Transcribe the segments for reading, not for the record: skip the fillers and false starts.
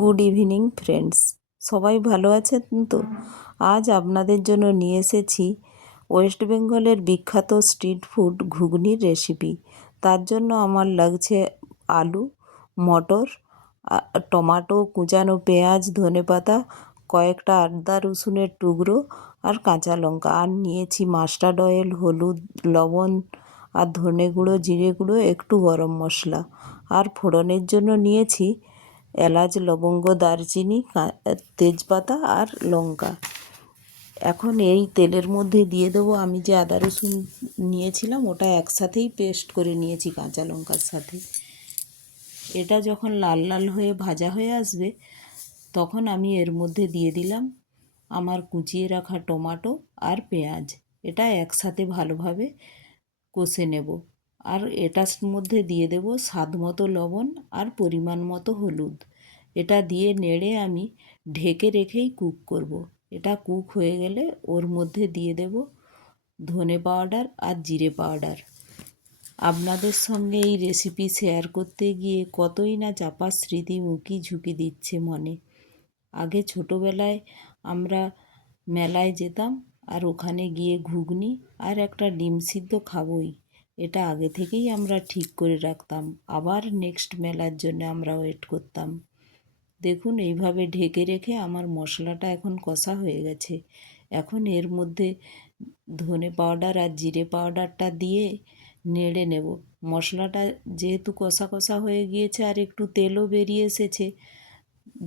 Good evening friends, সবাই ভালো আছেন তো? আজ আপনাদের জন্য নিয়ে এসেছি ওয়েস্ট বেঙ্গলের বিখ্যাত স্ট্রিট ফুড ঘুগনির রেসিপি। তার জন্য আমার লাগছে আলু, মটর, টমাটো, কুচানো পেঁয়াজ, ধনেপাতা, কয়েকটা আদা রসুনের টুকরো আর কাঁচা লঙ্কা। আর নিয়েছি মাস্টার্ড অয়েল, হলুদ, লবণ আর ধনে গুঁড়ো, জিরে গুঁড়ো, একটু গরম মশলা। আর ফোড়নের জন্য নিয়েছি এলাচ, লবঙ্গ, দারচিনি, তেজপাতা আর লঙ্কা। এখন এই তেলের মধ্যে দিয়ে দেবো আমি যে আদা রসুন নিয়েছিলাম, ওটা একসাথেই পেস্ট করে নিয়েছি কাঁচা লঙ্কার সাথে। এটা যখন লাল লাল হয়ে ভাজা হয়ে আসবে, তখন আমি এর মধ্যে দিয়ে দিলাম আমার কুচিয়ে রাখা টমেটো আর পেঁয়াজ। এটা একসাথে ভালোভাবে কষে নেব। আর এটার মধ্যে দিয়ে দেব স্বাদ মতো লবণ আর পরিমাণ মতো হলুদ। এটা দিয়ে নেড়ে আমি ঢেকে রেখেই কুক করব। এটা কুক হয়ে গেলে ওর মধ্যে দিয়ে দেব ধনে পাউডার আর জিরে পাউডার। আপনাদের সঙ্গে এই রেসিপি শেয়ার করতে গিয়ে কতই না চাপা স্মৃতি উঁকি ঝুঁকি দিচ্ছে মনে। আগে ছোটোবেলায় আমরা মেলায় যেতাম, আর ওখানে গিয়ে ঘুগনি আর একটা ডিম সিদ্ধ খাবই। এটা আগে থেকেই আমরা ঠিক করে রাখতাম, আবার নেক্সট মেলার জন্য আমরা ওয়েট করতাম। দেখুন, এইভাবে ঢেকে রেখে আমার মশলাটা এখন কষা হয়ে গেছে। এখন এর মধ্যে ধনে পাউডার আর জিরে পাউডারটা দিয়ে নেড়ে নেব। মশলাটা যেহেতু কষা কষা হয়ে গিয়েছে আর একটু তেলও বেরিয়ে এসেছে,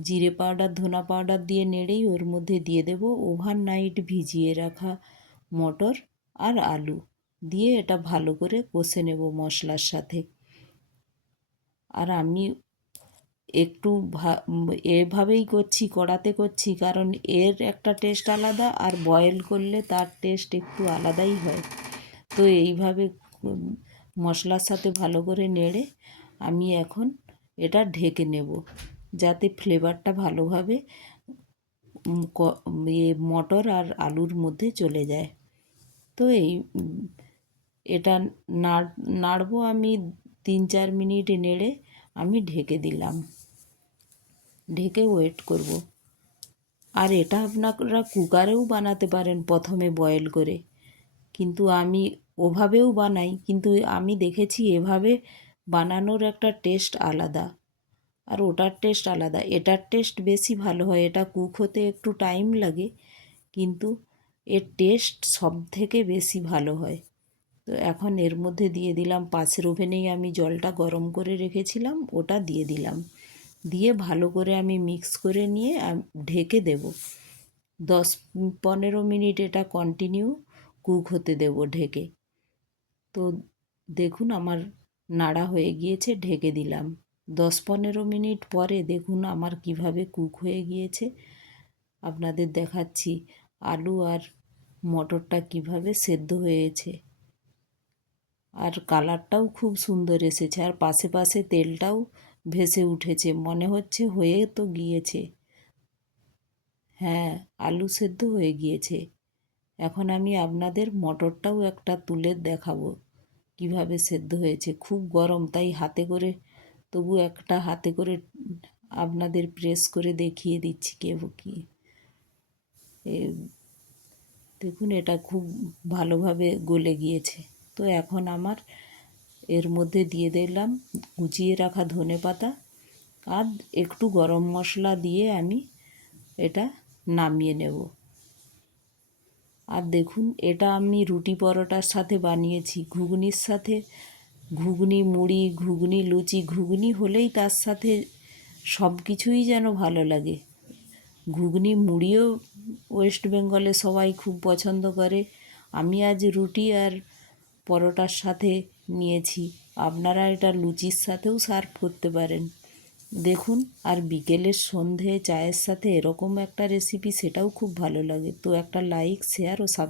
জিরে পাউডার, ধনা পাউডার দিয়ে নেড়েই ওর মধ্যে দিয়ে দেব ওভারনাইট ভিজিয়ে রাখা মটর আর আলু দিয়ে এটা ভালো করে কষে নেব মশলার সাথে। আর আমি একটু এভাবেই করছি, কড়াতে করছি, কারণ এর একটা টেস্ট আলাদা আর বয়েল করলে তার টেস্ট একটু আলাদাই হয়। তো এইভাবে মশলার সাথে ভালো করে নেড়ে আমি এখন এটা ঢেকে নেব, যাতে ফ্লেভারটা ভালোভাবে মটর আর আলুর মধ্যে চলে যায়। তো এটা নাড়বো আমি 3-4 মিনিট নেড়ে আমি ঢেকে দিলাম, ঢেকে ওয়েট করব। আর এটা আপনারা কুকারেও বানাতে পারেন প্রথমে বয়েল করে, কিন্তু আমি ওভাবেও বানাই, কিন্তু আমি দেখেছি এভাবে বানানোর একটা টেস্ট আলাদা আর ওটার টেস্ট আলাদা। এটার টেস্ট বেশি ভালো হয়, এটা কুক হতে একটু টাইম লাগে, কিন্তু এর টেস্ট সব থেকে বেশি ভালো হয়। তো এখন এর মধ্যে দিয়ে দিলাম, পাশের ওভেনেই আমি জলটা গরম করে রেখেছিলাম, ওটা দিয়ে দিলাম। দিয়ে ভালো করে আমি মিক্স করে নিয়ে ঢেকে দেব। 10-15 মিনিট এটা কন্টিনিউ কুক হতে দেব ঢেকে। তো দেখুন, আমার নাড়া হয়ে গিয়েছে, ঢেকে দিলাম। 10-15 মিনিট পরে দেখুন আমার কিভাবে কুক হয়ে গিয়েছে। আপনাদের দেখাচ্ছি আলু আর মটরটা কিভাবে সেদ্ধ হয়েছে, আর কালারটাও খুব সুন্দর এসেছে, আর পাশে পাশে তেলটাও ভেসে উঠেছে, মনে হচ্ছে হয়ে তো গিয়েছে। হ্যাঁ, আলু সেদ্ধ হয়ে গিয়েছে। এখন আমি আপনাদের মটরটাও একটা তুলে দেখাবো কিভাবে সেদ্ধ হয়েছে। খুব গরম, তাই হাতে করে, তবু একটা হাতে করে আপনাদের প্রেস করে দেখিয়ে দিচ্ছি কি। দেখুন, এটা খুব ভালোভাবে গলে গিয়েছে। তো এখন আমার এর মধ্যে দিয়ে দিলাম কুচিয়ে রাখা ধনেপাতা আর একটু গরম মশলা দিয়ে আমি এটা নামিয়ে নেব। আর দেখুন, এটা আমি রুটি পরোটার সাথে বানিয়েছি, ঘুগনির সাথে। ঘুগনি, মুড়ি, ঘুগনি, লুচি, ঘুগনি হলেই তার সাথে সব কিছুই যেন ভালো লাগে। ঘুগনি, মুড়িও ওয়েস্ট বেঙ্গলে সবাই খুব পছন্দ করে। আমি আজ রুটি আর পরোটার সাথে নিয়েছি, আপনারা এটা লুচির সাথেও সার্ভ করতে পারেন। দেখুন, আর বিকেলের সন্ধে চায়ের সাথে এরকম একটা রেসিপি, সেটাও খুব ভালো লাগে। তো একটা লাইক, শেয়ার ও সাবস্ক্রাইব